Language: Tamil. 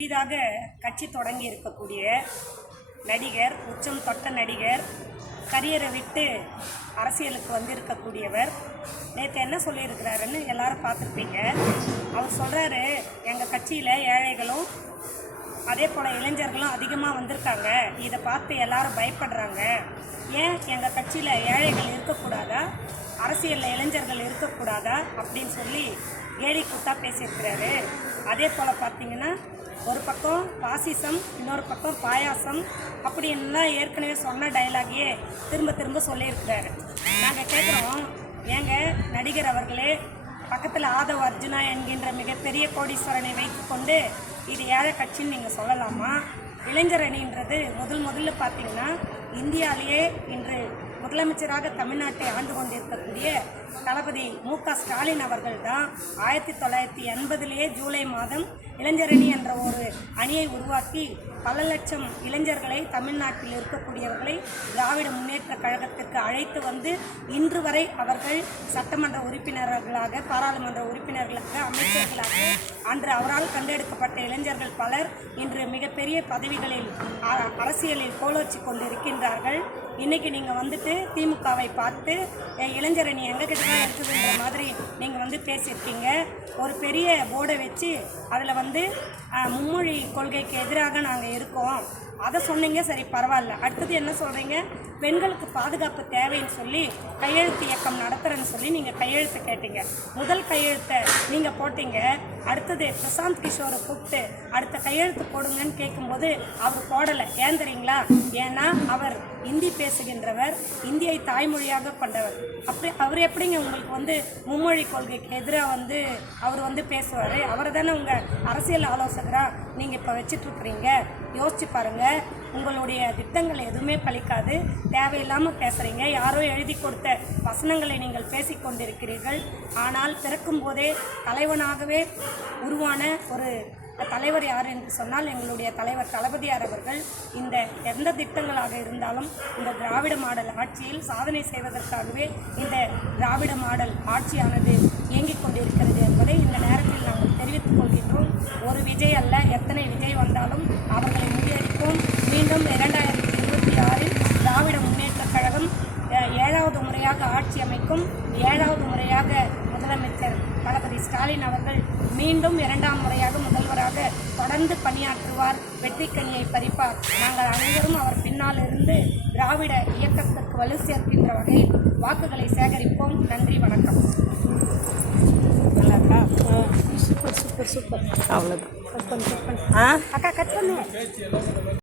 புதிதாக கட்சி தொடங்கி இருக்கக்கூடிய நடிகர், உச்சம் தொட்ட நடிகர், கரியரை விட்டு அரசியலுக்கு வந்திருக்கக்கூடியவர் நேற்று என்ன சொல்லியிருக்கிறாருன்னு எல்லாரும் பார்த்துருப்பீங்க. அவர் சொல்கிறாரு, எங்கள் கட்சியில் ஏழைகளும் அதே போல் இளைஞர்களும் அதிகமாக வந்திருக்காங்க, இதை பார்த்து எல்லாரும் பயப்படுறாங்க. ஏன் எங்கள் கட்சியில் ஏழைகள் இருக்கக்கூடாதா, அரசியலில் இளைஞர்கள் இருக்கக்கூடாதா அப்படின்னு சொல்லி கேலி கூத்தா பேசியிருக்கிறாரு. அதே போல் பார்த்தீங்கன்னா, ஒரு பக்கம் பாசிசம், இன்னொரு பக்கம் பாயாசம் அப்படின்லாம் ஏற்கனவே சொன்ன டைலாகையே திரும்ப திரும்ப சொல்லியிருக்கிறாரு. நாங்கள் கேட்குறோம், ஏங்க நடிகர் அவர்களே, பக்கத்தில் ஆதவ் அர்ஜுனா என்கின்ற மிகப்பெரிய கோடீஸ்வரனை வைத்து கொண்டு இது ஏழை கட்சின்னு நீங்கள் சொல்லலாமா? இளைஞர் அணின்றது முதல்ல பார்த்தீங்கன்னா, இந்தியாவிலேயே இன்று முதலமைச்சராக தமிழ்நாட்டை ஆண்டு கொண்டிருக்கக்கூடிய தளபதி மு.க. ஸ்டாலின் அவர்கள் தான் 1980 ஜூலை மாதம் இளைஞரணி என்ற ஒரு அணியை உருவாக்கி பல லட்சம் இளைஞர்களை, தமிழ்நாட்டில் இருக்கக்கூடியவர்களை திராவிட முன்னேற்ற கழகத்திற்கு அழைத்து வந்து இன்று வரை அவர்கள் சட்டமன்ற உறுப்பினர்களாக, பாராளுமன்ற உறுப்பினர்களாக, அமைச்சர்களாக, அன்று அவரால் கண்டெடுக்கப்பட்ட இளைஞர்கள் பலர் இன்று மிகப்பெரிய பதவிகளில் அரசியலில் கோலோச்சி கொண்டிருக்கின்றார்கள். இன்றைக்கி நீங்கள் வந்துட்டு திமுகவை பார்த்து இளைஞரணி எங்ககிட்ட தான் இருக்குதுன்ற மாதிரி நீங்கள் வந்து பேசியிருக்கீங்க. ஒரு பெரிய போர்டை வச்சு அதில் வந்து மும்மொழி கொள்கைக்கு எதிராக நாங்கள் இருக்கோம், அதை சொன்னீங்க, சரி பரவாயில்ல. அடுத்தது என்ன சொல்கிறீங்க, பெண்களுக்கு பாதுகாப்பு தேவைன்னு சொல்லி கையெழுத்து இயக்கம் நடத்துகிறேன்னு சொல்லி நீங்கள் கையெழுத்து கேட்டீங்க. முதல் கையெழுத்தை நீங்கள் போட்டீங்க. அடுத்தது பிரசாந்த் கிஷோரை கூப்பிட்டு அடுத்த கையெழுத்து போடுங்கன்னு கேட்கும்போது அவர் போடலை. ஏன் தெரியுங்களா? ஏன்னா அவர் இந்தி பேசுகின்றவர், இந்தியை தாய்மொழியாக கொண்டவர். அப்படி அவர் எப்படிங்க உங்களுக்கு வந்து மும்மொழி கொள்கைக்கு எதிராக வந்து அவர் வந்து பேசுவார்? அவரை தானே உங்கள் அரசியல் ஆலோசகராக நீங்கள் இப்போ வச்சிட்ருக்குறீங்க. யோசிச்சு பாருங்கள், உங்களுடைய திட்டங்கள் எதுவுமே பலிக்காது. தேவையில்லாமல் பேசுகிறீங்க. யாரோ எழுதி கொடுத்த வசனங்களை நீங்கள் பேசிக்கொண்டிருக்கிறீர்கள். ஆனால் பிறக்கும் போதே தலைவனாகவே உருவான ஒரு தலைவர் யார் என்று சொன்னால் எங்களுடைய தலைவர் தளபதியார் அவர்கள். இந்த எந்த திட்டங்களாக இருந்தாலும் இந்த திராவிட மாடல் ஆட்சியில் சாதனை செய்வதற்காகவே இந்த திராவிட மாடல் ஆட்சியானது இயங்கிக் கொண்டிருக்கிறது என்பதை இந்த நேரத்தில் நாங்கள் தெரிவித்துக் கொள்கின்றோம். ஒரு விஜய் அல்ல, எத்தனை விஜய் வந்தாலும் அவர்களை முறியடிப்போம். மீண்டும் 2026 திராவிட முன்னேற்ற கழகம் 7வது முறையாக ஆட்சி அமைக்கும். 7வது முறையாக முதலமைச்சர் தளபதி ஸ்டாலின் அவர்கள் மீண்டும் 2ஆம் முறையாக முதல்வராக தொடர்ந்து பணியாற்றுவார். வெற்றிக்கனியை பறிப்பார். நாங்கள் அனைவரும் அவர் பின்னால் இருந்து திராவிட இயக்கத்திற்கு வலு சேர்க்கின்ற வகையில் வாக்குகளை சேகரிப்போம். நன்றி, வணக்கம். Super super super. அவ்வளோதான். அக்கா கட் பண்ணு.